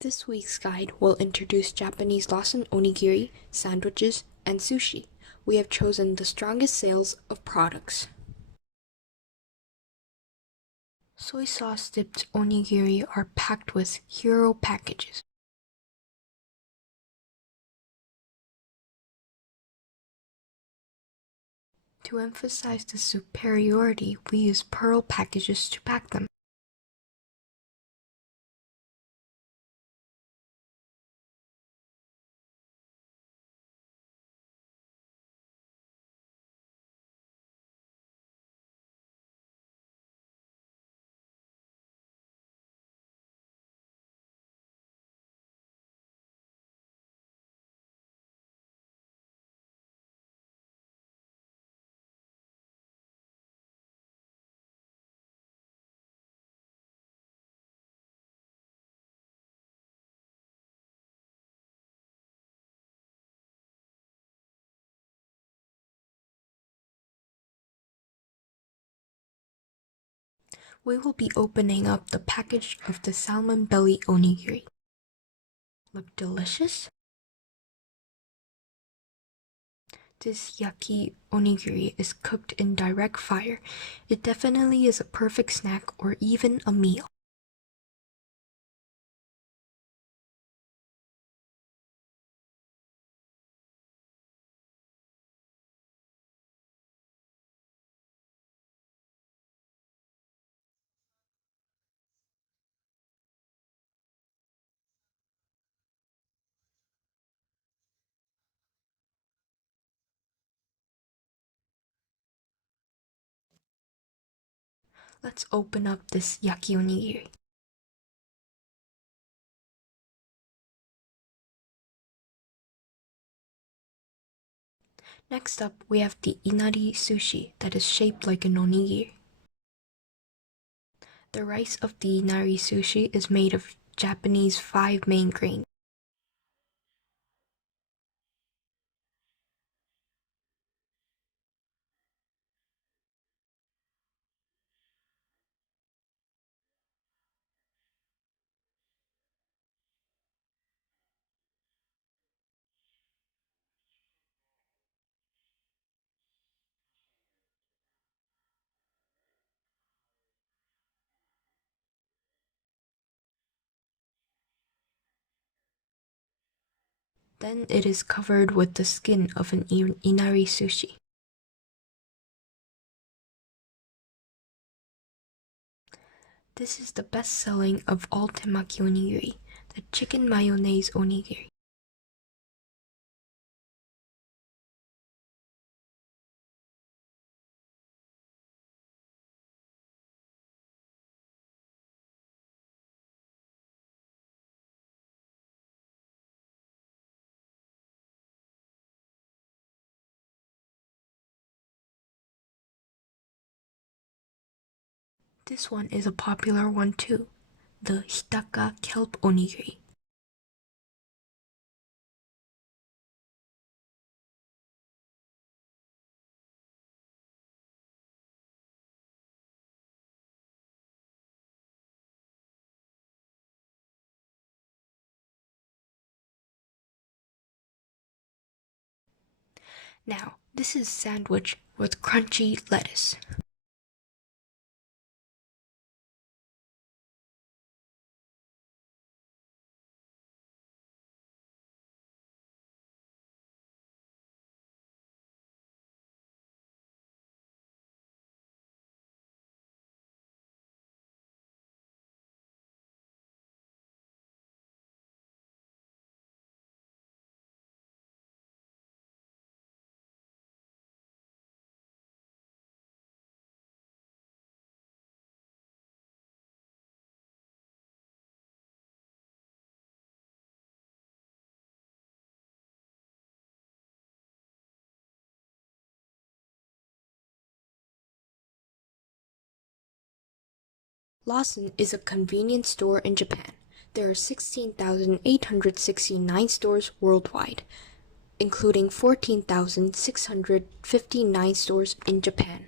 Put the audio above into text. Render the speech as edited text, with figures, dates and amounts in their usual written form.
This week's guide will introduce Japanese LOWSON onigiri, sandwiches, and sushi. We have chosen the strongest sales of products. Soy sauce dipped onigiri are packed with hero packages. To emphasize the superiority, we use pearl packages to pack them. We will be opening up the package of the salmon belly onigiri. Look delicious? This yaki onigiri is cooked in direct fire. It definitely is a perfect snack or even a meal. Let's open up this yaki onigiri. Next up, we have the INARI sushi that is shaped like an onigiri. The rice of the INARI sushi is made of Japanese 5 main grains. Then it is covered with the skin of an inari sushi. This is the best selling of all temaki onigiri, the chicken mayonnaise onigiri. This one is a popular one too, the hitaka kelp onigiri. Now, this is sandwich with crunchy lettuce. LOWSON is a convenience store in Japan. There are 16,869 stores worldwide, including 14,659 stores in Japan.